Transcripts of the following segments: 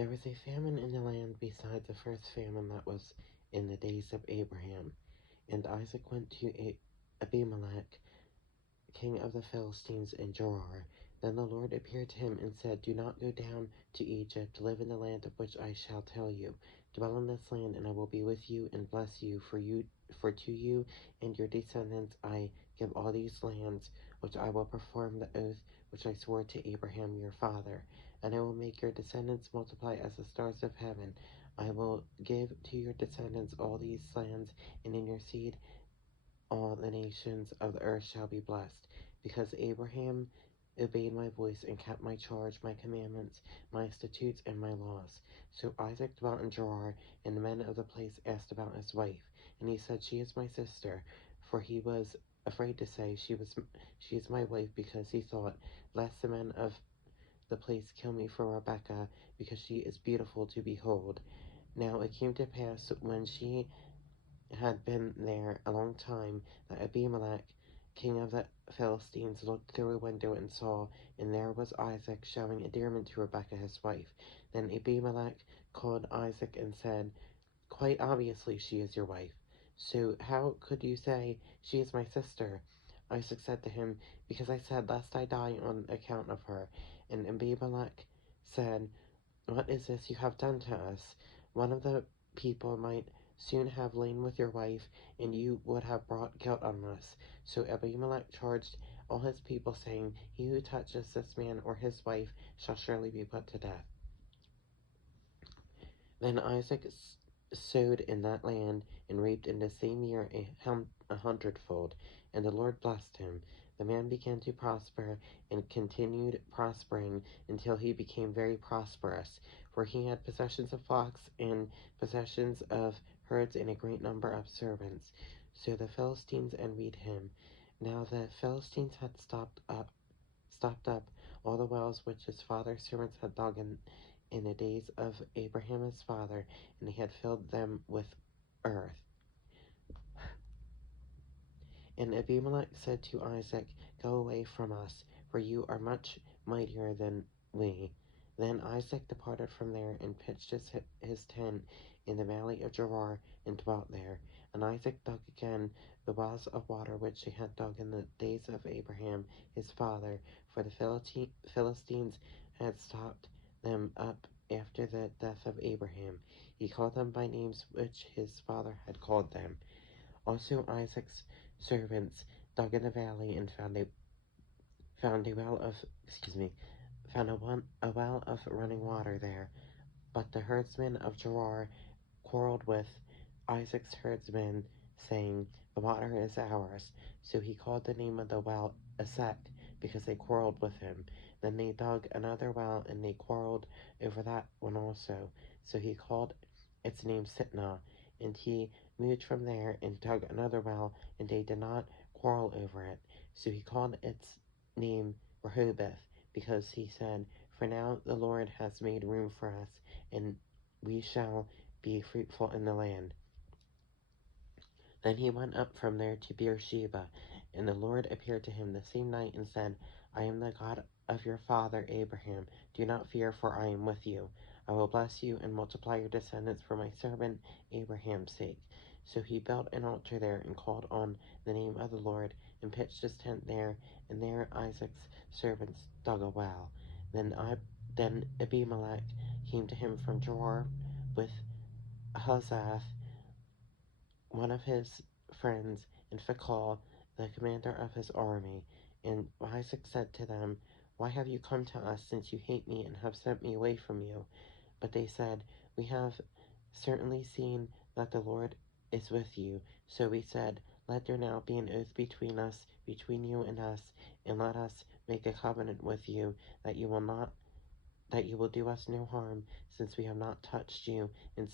There was a famine in the land besides the first famine that was in the days of Abraham. And Isaac went to Abimelech, king of the Philistines, in Gerar. Then the Lord appeared to him and said, "Do not go down to Egypt. Live in the land of which I shall tell you. Dwell in this land, and I will be with you and bless you. For to you and your descendants I give all these lands, which I will perform the oath which I swore to Abraham your father. And I will make your descendants multiply as the stars of heaven. I will give to your descendants all these lands, and in your seed all the nations of the earth shall be blessed, because Abraham obeyed my voice and kept my charge, my commandments, my statutes, and my laws." So Isaac dwelt in Gerar, and the men of the place asked about his wife. And he said, "She is my sister," for he was afraid to say, She is my wife," because he thought, "Lest the men of the place kill me for Rebekah, because she is beautiful to behold." Now it came to pass, when she had been there a long time, that Abimelech, king of the Philistines, looked through a window and saw, and there was Isaac showing endearment to Rebekah his wife. Then Abimelech called Isaac and said, "Quite obviously she is your wife. So how could you say, 'She is my sister'?" Isaac said to him, "Because I said, 'Lest I die on account of her.'" And Abimelech said, "What is this you have done to us? One of the people might soon have lain with your wife, and you would have brought guilt on us." So Abimelech charged all his people, saying, "He who touches this man or his wife shall surely be put to death." Then Isaac sowed in that land, and reaped in the same year a hundredfold, and the Lord blessed him. The man began to prosper, and continued prospering until he became very prosperous, for he had possessions of flocks and possessions of herds and a great number of servants. So the Philistines envied him. Now the Philistines had stopped up all the wells which his father's servants had dug in the days of Abraham his father, and he had filled them with earth. And Abimelech said to Isaac, "Go away from us, for you are much mightier than we." Then Isaac departed from there, and pitched his tent in the valley of Gerar, and dwelt there. And Isaac dug again the wells of water which he had dug in the days of Abraham his father, for the Philistines had stopped them up after the death of Abraham. He called them by names which his father had called them. Also Isaac's servants dug in the valley and found a well of a well of running water there. But the herdsmen of Gerar quarreled with Isaac's herdsmen, saying, "The water is ours." So he called the name of the well Esek, because they quarreled with him. Then they dug another well, and they quarreled over that one also. So he called its name Sitnah. And he moved from there and dug another well, and they did not quarrel over it. So he called its name Rehoboth, because he said, "For now the Lord has made room for us, and we shall be fruitful in the land." Then he went up from there to Beersheba, and the Lord appeared to him the same night and said, "I am the God of your father Abraham. Do not fear, for I am with you. I will bless you and multiply your descendants for my servant Abraham's sake." So he built an altar there and called on the name of the Lord, and pitched his tent there, and there Isaac's servants dug a well. Then Abimelech came to him from Gerar with Huzath, one of his friends, and Phicol, the commander of his army. And Isaac said to them, "Why have you come to us, since you hate me and have sent me away from you?" But they said, "We have certainly seen that the Lord is with you." So we said, "Let there now be an oath between us, between you and us, and let us make a covenant with you, that you will do us no harm, since we have not touched you, and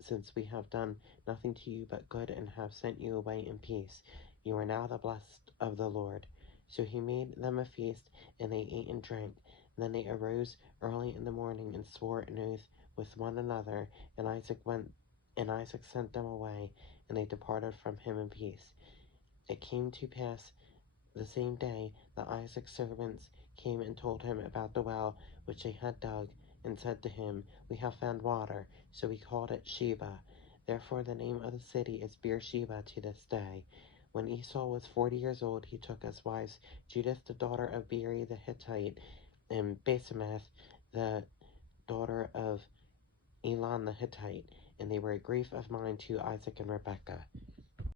since we have done nothing to you but good, and have sent you away in peace. You are now the blessed of the Lord." So he made them a feast, and they ate and drank. And then they arose early in the morning, and swore an oath with one another. And Isaac sent them away, and they departed from him in peace. It came to pass the same day that Isaac's servants came and told him about the well which they had dug, and said to him, "We have found water." So he called it Sheba. Therefore the name of the city is Beersheba to this day. When Esau was 40 years old, he took as wives Judith the daughter of Beeri the Hittite, and Basemath the daughter of Elon the Hittite, and they were a grief of mind to Isaac and Rebekah.